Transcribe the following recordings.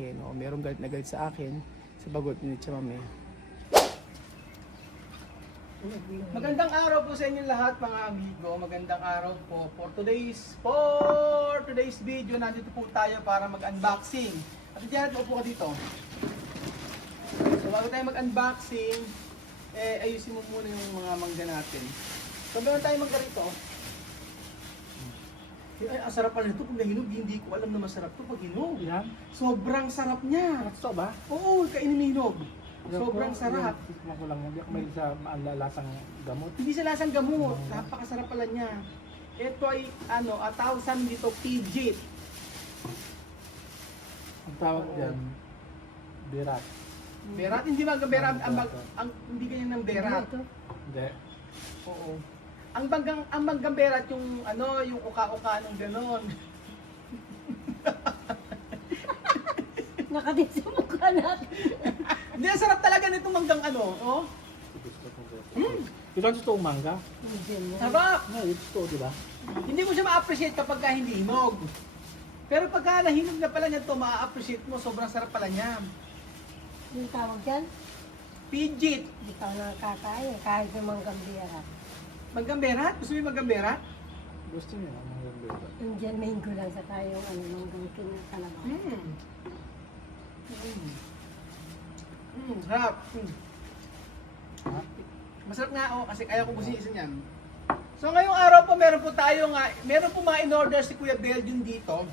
akin. O, merong galit na galit sa akin sa bagot ni Chamame. Magandang araw po sa inyo lahat mga amigo. Magandang araw po for today's video. Nandito po tayo para mag-unboxing. At diyan po ka dito. So bago tayo mag-unboxing, ayusin mo muna yung mga mangga natin. So meron tayong mangga rito. Ay, ang sarap pala nito pag nahinog. Hindi ko alam na masarap to pag hinog. Yan? Sobrang sarap niya. Gusto ba? Oo, kainin hinog. Sobrang sarap. Tikman ko lang. Hindi ako may sa lasang gamot. Hindi sa lasang gamot. Napakasarap pala niya. Ito ay tawag sa amin dito, pidget. Ang tawag dyan, birat. Berat, hindi ba berat ang hindi ganyan ng berat. Hindi. Oo. Ang manggang berat yung yung uka-uka nung gano'n. Nakadit sa mukha natin. Hindi, sarap talaga nitong manggang oh. Ito ang totoong mangga. Sarap! No, ito totoo, di ba? Hindi mo siya ma-appreciate kapag hindi hinog. Pero pagka nahinog na pala niya to, ma-appreciate mo, sobrang sarap pala niya. Yung tawag dyan, Pidget. hindi pa nakakain. Kahit yung mga gambira. Manggang berat? Gusto mo yung manggang berat? Gusto niyo ang manggang birat. Yung dyan mango lang sa tayo, manggang kinakalabaw. Sarap. Ha? Masarap nga kasi kaya ko busisin yan. So ngayong araw po meron po mga in-order si Kuya Belgium dito.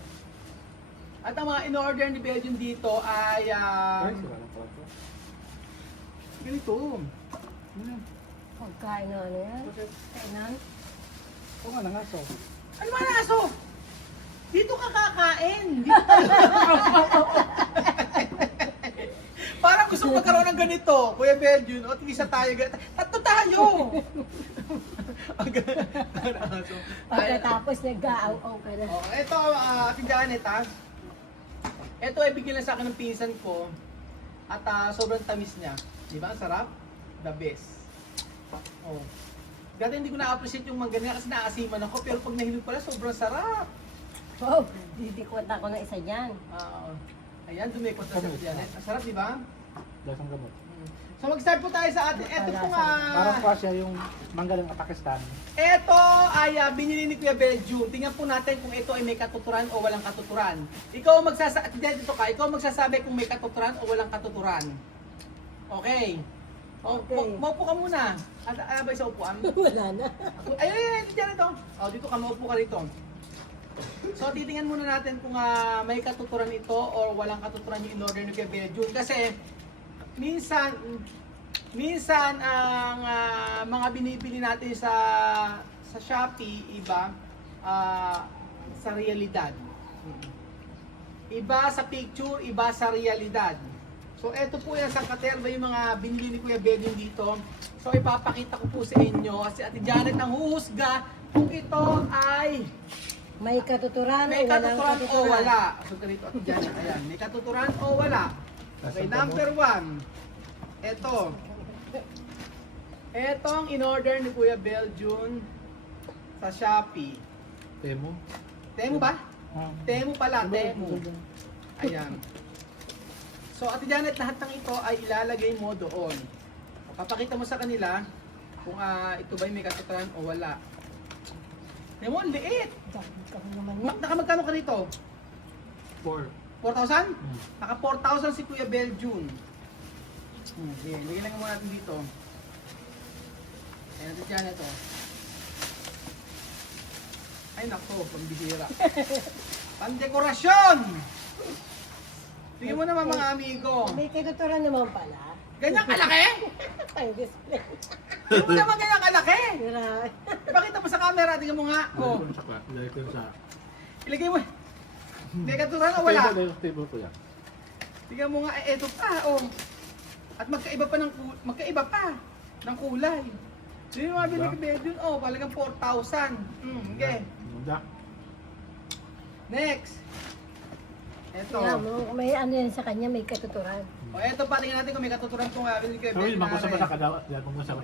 At ang mga in-order ni Belgium dito ay Ay, sila lang pala ito. ganito. Pagkain na yan. Kainan. Oo nga, nangaso. Ano ba naso? Dito ka kakain. Dito parang gusto ko magkaroon ng ganito, Kuya Belgium. O tigisa tayo. Tatlo tayo. Pagkatapos nag-aaw-aw ka na. Oh, ito, Janet ha. Ito ay bigyan lang sa akin ng pinsan ko. At sobrang tamis niya. Di ba? Ang sarap? The best. Oh. Dati hindi ko na-appreciate yung mangga niya kasi naasiman ako. Pero pag nahinog pala, sobrang sarap. Oh, didikot ako ng isa dyan. Ayan, dumikot na sa Janet. Ang sarap, di ba? Lasang gamot. So mag-start po tayo sa atin. Ito po Parang pa siya yung mangga ng Pakistan. ito ay binili ni Kuya Belgium. Tingnan po natin kung ito ay may katuturan o walang katuturan. Ikaw ang magsasabi kung may katuturan o walang katuturan. Okay. Okay. Maupo ka muna. Abay sa upuan. Wala na. Ay, dyan ito. Dito ka, maupo ka rito. So titingnan muna natin kung may katuturan ito o walang katuturan yung in-order ni Kuya Belgium. Kasi minsan ang mga binibili natin sa Shopee iba sa realidad. Iba sa picture, iba sa realidad. So eto po yan sa Katerba yung mga binili ni Kuya Belgium dito. So ipapakita ko po sa inyo kasi Ate Janet nang huhusga kung ito ay May katuturan may o walang katuturan o katuturan. wala. So ganito Ate Janet, ayan, may katuturan o wala. Okay, number 1. Ito ang in-order ni Kuya Belgium sa Shopee. Temo. Temu ba? Temu pala, Temu. Temo. Ayan. So Ate Janet, lahat ng ito ay ilalagay mo doon. Papakita mo sa kanila kung ito ba may katuturan o wala. Temu, ang liit! Kami naman yan. Nakamagkano ka rito? 4. 4,000? Naka 4,000 si Kuya Belgium. Sige, lagyan lang muna natin dito. Ayan, Ate Janet, Ay nako, pambihira. Pandekorasyon! Tingnan mo naman mga amigo. May katuturan naman pala. Ganyan kalaki? Ang display. Tingnan mo naman ganyan kalaki. Grabe. Ipakita mo sa camera, tingnan mo nga. Oh, Ilagay ko sa... ilagay mo. May katuturan o wala? Table ko yan. Tingnan mo nga, eto pa, At magkaiba pa ng kulay. So yung mga binili ko Belgium, palagang 4,000. Okay. Mangga. Next. Eto. Kaya mo, may ano yan sa kanya, may katuturan. Eto pa, tingnan natin kung may katuturan kung binili ko Sabi, magkusama sa kadawat. Yan, magkusama.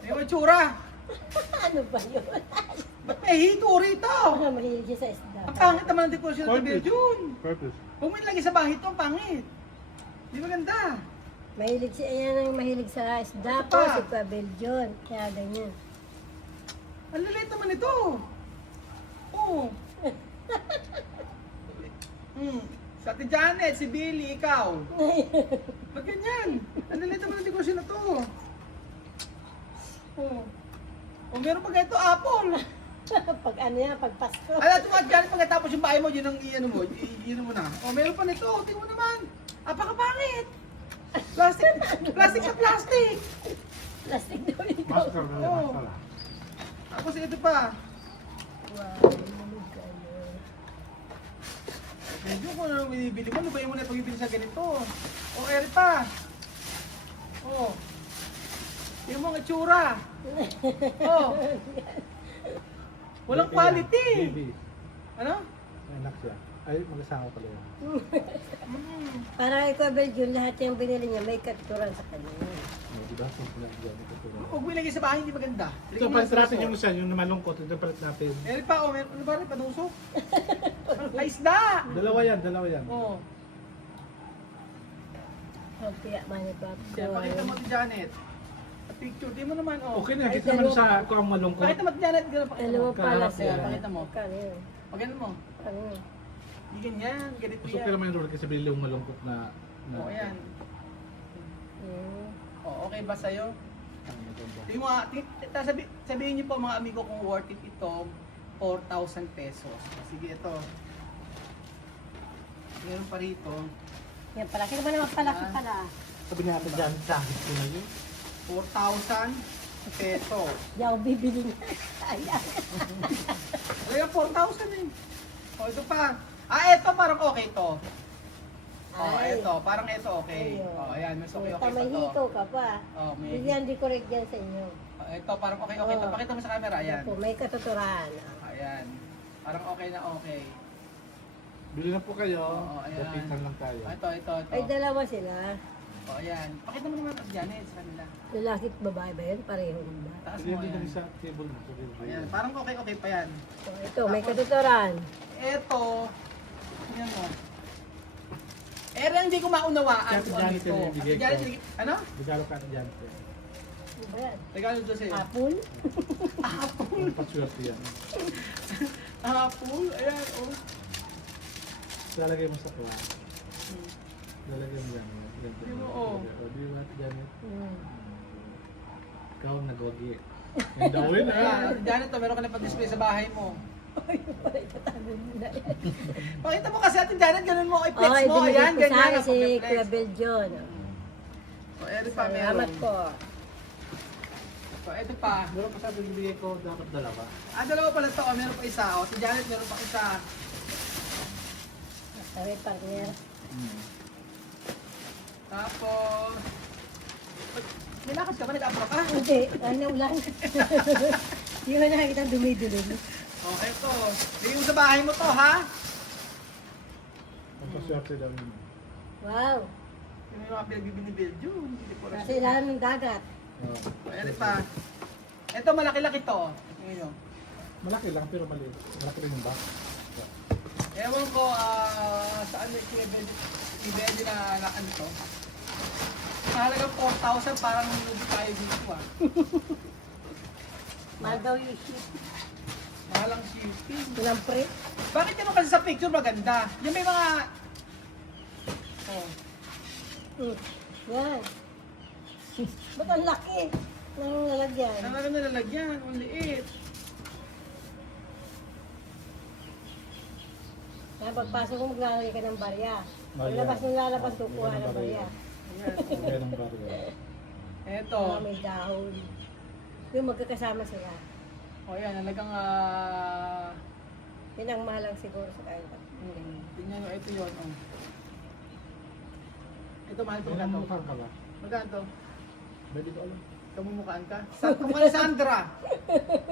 May matsura. Ano ba yun? Ba't may hito rito? Baka mahilig siya sa isda. Ang pangit naman ang dekorasyon ng Purpose. Belgium. Purpose. Huwag mo nilagay sa bahay ito, ang pangit. Di ba ganda? Mahilig siya, ayan ang mahilig sa isda Ito po, pa. si Kuya Belgion. Kaya ganyan. Ang lilit naman ito. Oo. Sa Ate Janet, si Billy, ikaw. Ba't ganyan? Ang lilit naman ang dekorasyon na to. Oo. O meron pa ganito, apple. Pag ano yan, pag Pasko. Ay, ito nga dyan, pagkatapos yung bahay mo, yun ang i-ano mo, i-ano mo na. O, meron pa nito, tingnan mo naman. Apakapangit. Plastic, plastic sa plastic. Plastic daw ito. Master na Oo. lang. Masala. Tapos ito pa. Wow, mahilig ka na. Medyo kung ano binibili mo, lubayin mo na pag-ibili sa ganito. O, eri pa. O. Tingnan mo ang itsura. O. Walang quality. Baby. Ano? May anak siya. Ay, mag-asawa pala yan. Para kay Kuya Belgion, lahat yung binili niya, may katuturan sa kanya. Oh, di ba? Kung sila dyan, ito po. Huwag mo ilagay sa bahay, hindi maganda. Ito, palit natin yung isa, yung malungkot. Ito, palit natin. Eri pa, o. Ano ba rin? Padusok? Ay, isda. Dalawa yan, dalawa yan. O. Kaya mani pa. Siya, pakita mo si Janet. At picture, di mo naman, o. Okay na, Ay, kita naman dalawa. sa ako ang malungkot. Pakita mo si Janet, gano'n pakita mo. Dalawang palas Kaya, yan. pakita mo. Kano yun? Pagano mo. Kano yun? Hindi ganyan, ganito Gusto ko yan. naman yung roller kasi bili yung malungkot na... O, ayan. Hmm. O, okay ba sa'yo? Ang maganda. Yung mga, sabihin niyo po mga amigo kung worth it ito, 4,000 pesos. Sige, ito. Meron pa rito, Yan pala. Kaya ba naman palaki pala? Sabi niya natin dyan, dahil ko na yun. 4,000 pesos. Di ako bibili niya. Ayan. Talaga 4,000 eh. O, ito pa. Ah, ito parang okay to. O, Ay. ito. Parang ito okay. Ayun. O, ayan. Mas okay Ito, pa may to. hito ka pa. O, may... Bigyan di correct yan sa inyo. O, ito parang okay to. Oo. Pakita mo sa camera. Ayan. Opo, may katuturan. Ayan. Parang okay na okay. Bili na po kayo. Oo, ayan. Kapitan lang tayo. Ito. Ay, dalawa sila. O, ayan. Pakita mo naman si Janet sa kanila. Lalaki at babae ba yun? Pareho ba? Taas Sige, mo, din ayan. sa table na. Sa table. Ayan. Parang okay pa yan. So, ito, may katuturan. Ito. Tingnan mo. Hindi ko maunawaan Kaya si kung ano Janet ito. yung ibigay Si Janet, ko. ano? Regalo ka na dyan. Ano ba yan? Regalo doon sa'yo. Apple? Apple. Ang paswerte yan. Apple. Ayan, oh. Lalagay mo sa class. Lalagay mo yan. Ganito. Di mo, oh. O, di ba, Janet? Hmm. Ikaw ang nagwagi. Yung dawin Ayan, ah. si Janet, meron ka na pag-display sa bahay mo. Ay, pala itatago mo na yan. Pakita mo kasi atin Janet, ganun mo, i-flex Okay, mo. binigay Ayan, ko sa ganyan akin ang si pag-flex. Kuya Belgion. O, ito pa meron. Salamat po. O, ito pa. Meron pa sabi bibigay ko dapat dalawa. Ah, dalawa pala to. O, meron pa isa. O, si Janet, meron pa isa. Sabi, partner. Tapos, may lakas ka ba? Nag-abro ka? Hindi, dahil na ulan. Hindi mo nakikita dumi-dumi. O, ito. Bigay mo sa bahay mo to, ha? Ang paswerte daw yun. Wow. Yung mga pinagbibili ni Belgium. Hindi ko Kasi ilalim ng dagat. Oh. O, ito pa. Ito, malaki-laki to. Tingnan nyo. Malaki lang pero maliit. Malaki rin yung box. Ewan ko, saan na si Benji na ano to. Mahalagang 4,000, parang lugi tayo dito ah. Mahal daw yung ship. Mahalang shipping. Walang pre. Bakit naman kasi sa picture maganda? Yung may mga... Oh. Yan. Ba't ang laki ng lalagyan? Ang ano nalalagyan, ang liit. Kaya pagpasok mo, maglalagay ka ng barya. Barya. Paglabas ng lalabas, kukuha ng barya. Ayan. Kaya ng barya. Eto. Mga may dahon. Yung magkakasama sila. O yan, nalagang... Yun ang mahal lang siguro sa kanya. tingnan nyo, ito yun. Oh. Ito mahal to, Kaya magkano ng to? ka ba? Magkano to? Pwede ko alam. Kamumukhaan ka? Kamukha ni Sandra.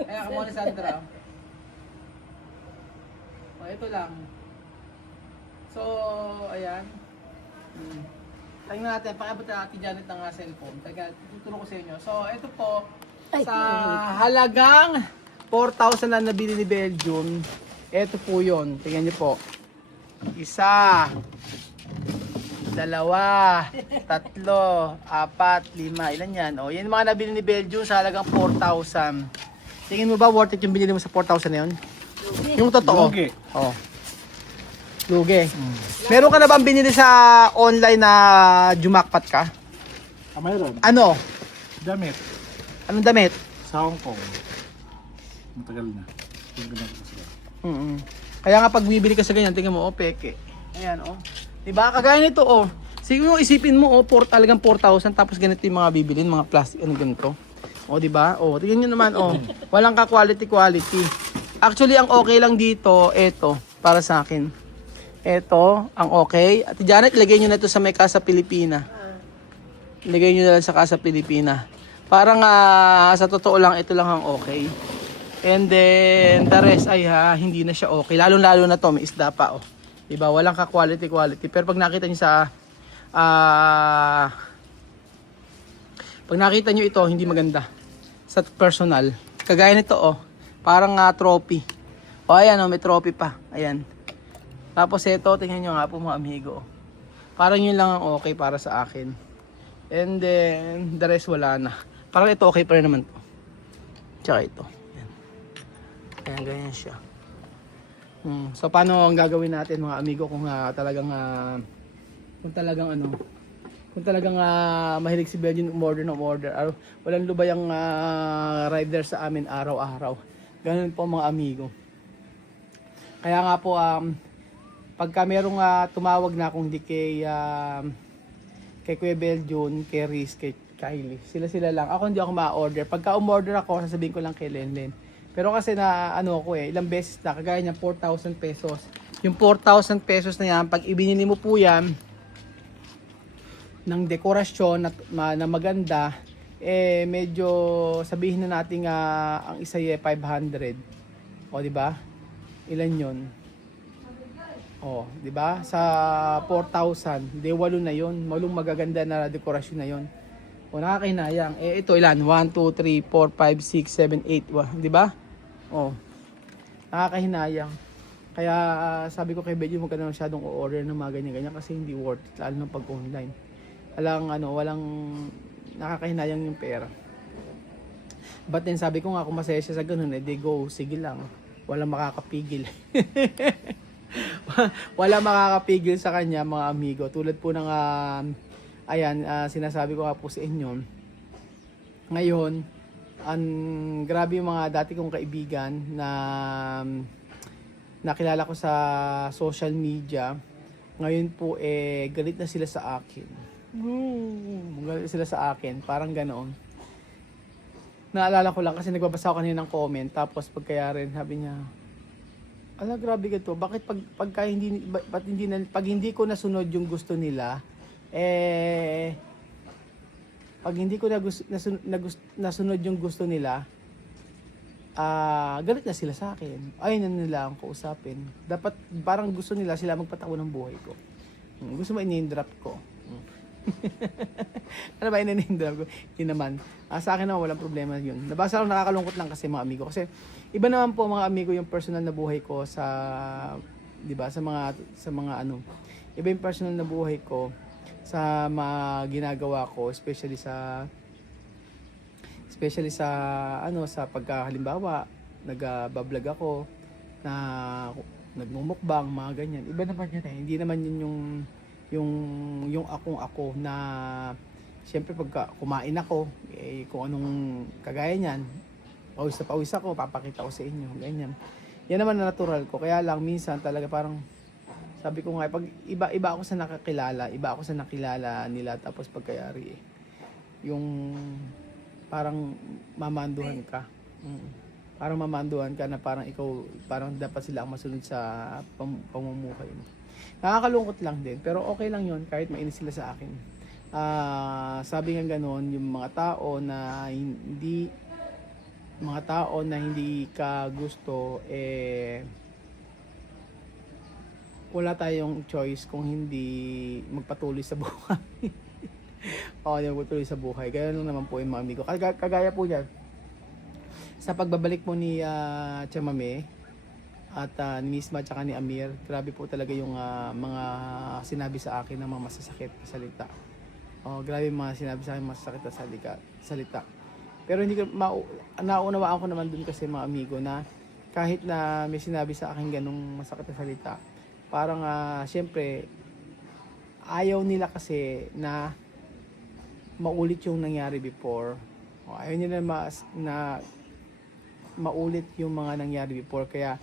Ayan, kamukha ni Sandra. O, ito lang. So, ayan. Tingnan natin, pakiabot na natin Janet ng cellphone. Teka, tuturo ko sa inyo. So, ito po, Ay, sa halagang 4,000 na nabili ni Belgium. Ito po yun. Tingnan niyo po. Isa, dalawa, tatlo, apat, lima. Ilan yan? O, yan yung mga nabili ni Belgium sa halagang 4,000. Tingin mo ba worth it yung binili mo sa 4,000 na yun? Yung totoo? Lugi. Oo. Lugi. Meron ka na bang binili sa online na jumakpat ka? Mayroon. Ano? Damit. Anong damit? Sa Hong Kong. Matagal na. Yung ganun ko sila. Kaya nga pag bibili ka sa ganyan, tingnan mo, oh, peke. Ayan, oh. Diba? Kagaya nito, oh. Siguro isipin mo, oh, talagang 4,000 tapos ganito yung mga bibilin, mga plastic, ano ganito. Oh, diba? Oh, tingnan nyo naman, oh. Walang ka-quality. Actually, ang okay lang dito, eto, para sa akin. Eto, ang okay. At Janet, ilagay nyo na ito sa may Casa Pilipina. Ilagay nyo na lang sa Casa Pilipina. Parang sa totoo lang, ito lang ang okay. And then, the rest ay hindi na siya okay. Lalo-lalo na to, may isda pa, oh. Diba? Walang ka-quality. Pero pag nakita nyo sa... pag nakita nyo ito, hindi maganda. Sa personal. Kagaya nito, oh. Parang trophy. O, ayan, oh, may trophy pa. Ayan. Tapos ito, tingnan nyo nga po mga amigo. Parang yun lang ang okay para sa akin. And then, the rest wala na. Parang ito okay pa rin naman to. Tsaka ito. Ayan. Ayan, ganyan siya. So, paano ang gagawin natin mga amigo kung talagang mahilig si Belgian umorder. Walang lubayang rider sa amin araw-araw. Ganun po mga amigo. Kaya nga po, pagka merong tumawag na kung di kay Kuya Belgian, kay Riz, kay Kylie, sila lang. Ako hindi ako ma-order. Pagka umorder ako, sasabihin ko lang kay Lenlen. Pero kasi ilang beses na, kagaya niya 4,000 pesos. Yung 4,000 pesos na yan, pag ibinili mo po yan ng dekorasyon na maganda, medyo sabihin na natin ang isa 500. O, di ba? Ilan yun? O, di ba? Sa 4,000, di 8 na yun. Walong magaganda na dekorasyon na yun. O, nakakahinayang. Ito ilan? 1, 2, 3, 4, 5, 6, 7, 8. Di ba? O, nakakahinayang. Kaya sabi ko kay Benji, huwag ka na masyadong o-order ng mga ganyan-ganyan kasi hindi worth it. Lalo na pag online. Walang nakakahinayang yung pera. But then sabi ko nga, kung masaya siya sa ganun, di go, sige lang. Walang makakapigil. Wala makakapigil sa kanya mga amigo. Tulad po ng sinasabi ko nga po sa inyo. Ngayon, grabe yung mga dati kong kaibigan na nakilala ko sa social media. Ngayon po galit na sila sa akin. Galit sila sa akin, parang ganoon. Naalala ko lang kasi nagbabasa ako kanina ng comment, tapos pagkaya rin sabi niya, ala, grabe ka to. Bakit pag hindi ko nasunod yung gusto nila, pag hindi ko nasunod yung gusto nila, galit na sila sa akin. Ayun na nila ang kausapin. Dapat parang gusto nila sila magpatawa ng buhay ko. Gusto mo i-name drop ko. Ano ba i-name drop ko? Hindi naman. Sa akin naman walang problema yun. Nabasa lang, nakakalungkot lang kasi mga amigo. Kasi iba naman po mga amigo yung personal na buhay ko sa, di ba, sa mga iba yung personal na buhay ko sa mga ginagawa ko, especially sa sa pagkahalimbawa nag-vlog ako na nagmumukbang, mga ganyan. Iba naman yun hindi naman yun yung ako na siyempre pagka kumain ako, kung anong kagaya niyan, pawis ako, papakita ko sa inyo, ganyan. Yan naman na natural ko, kaya lang minsan talaga parang sabi ko nga, pag iba ako sa nakilala nila, tapos pagkayari yung parang mamanduhan ka. Parang mamanduhan ka na parang ikaw, parang dapat sila ang masunod sa pamumuhay mo. Nakakalungkot lang din, pero okay lang yun kahit mainis sila sa akin. Sabi nga ganoon, yung mga tao na hindi ka gusto, wala tayong choice kung hindi magpatuloy sa buhay. Hindi magpatuloy sa buhay. Gaya lang naman po yung mga amigo. Kagaya po yan. sa pagbabalik po ni Chamame at ni Misma at ni Amir, grabe po talaga yung mga sinabi sa akin ng mga masasakit na salita. Oh, grabe yung mga sinabi sa akin masasakit na salita. Pero hindi ko naunawaan ko naman dun kasi mga amigo na kahit na may sinabi sa akin ganung masakit na salita, parang syempre ayaw nila kasi na maulit yung nangyari before. O, ayaw nila na maulit yung mga nangyari before, kaya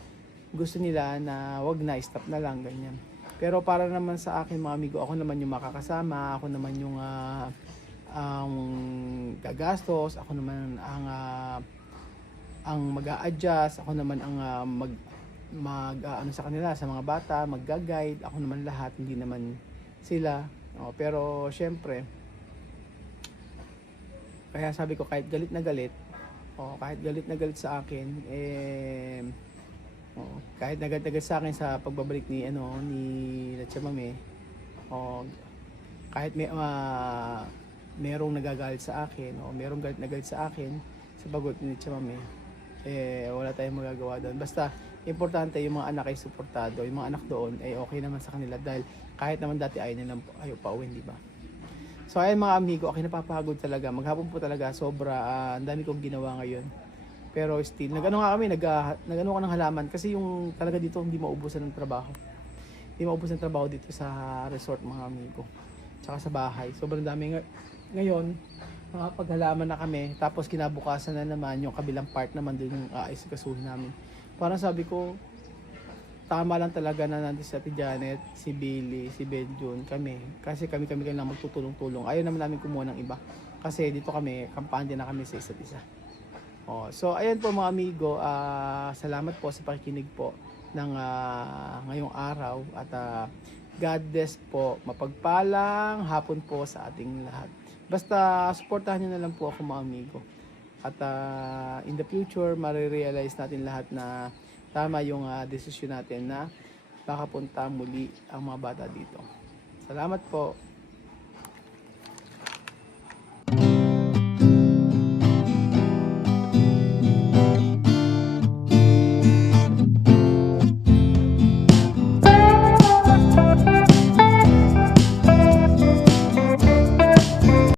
gusto nila na wag na, stop na lang, ganyan. Pero para naman sa akin mga amigo, ako naman yung makakasama, ako naman yung ang gagastos, ako naman ang mag-a-adjust, ako naman ang ano sa kanila, sa mga bata, mag-guide, ako naman lahat, hindi naman sila. Pero syempre, kaya sabi ko kahit galit na galit, kahit galit na galit sa akin, kahit na galit sa akin sa pagbabalik ni Chamame, kahit merong nagagalit sa akin o merong galit na galit sa akin sa bagot ni Chamame, wala tayong magagawa doon. Basta importante yung mga anak ay suportado, yung mga anak doon ay okay naman sa kanila dahil kahit naman dati ayaw pauwi, di ba? So ayun mga amigo, ako napapagod talaga. Maghapon po talaga, sobra, ang dami kong ginawa ngayon. Pero still, nag-ano ka ng halaman kasi yung talaga dito hindi maubusan ng trabaho. Hindi maubusan ng trabaho dito sa resort mga amigo. Tsaka sa bahay. Sobrang dami ngayon, paghalaman na kami. Tapos kinabukasan na naman yung kabilang part naman din yung isikasuhin namin. Parang sabi ko, tama lang talaga na nandito si Ate Janet, si Billy, si Benjun, kami. Kasi kami lang magtutulong-tulong. Ayaw naman namin kumuha ng iba. Kasi dito kami, kampanya na kami sa isa't isa. So ayan po mga amigo, salamat po sa pakikinig po ng ngayong araw. At God bless po, mapagpalang hapon po sa ating lahat. Basta supportahan nyo na lang po ako mga amigo. At in the future, marirealize natin lahat na tama yung desisyon natin na makapunta muli ang mga bata dito. Salamat po.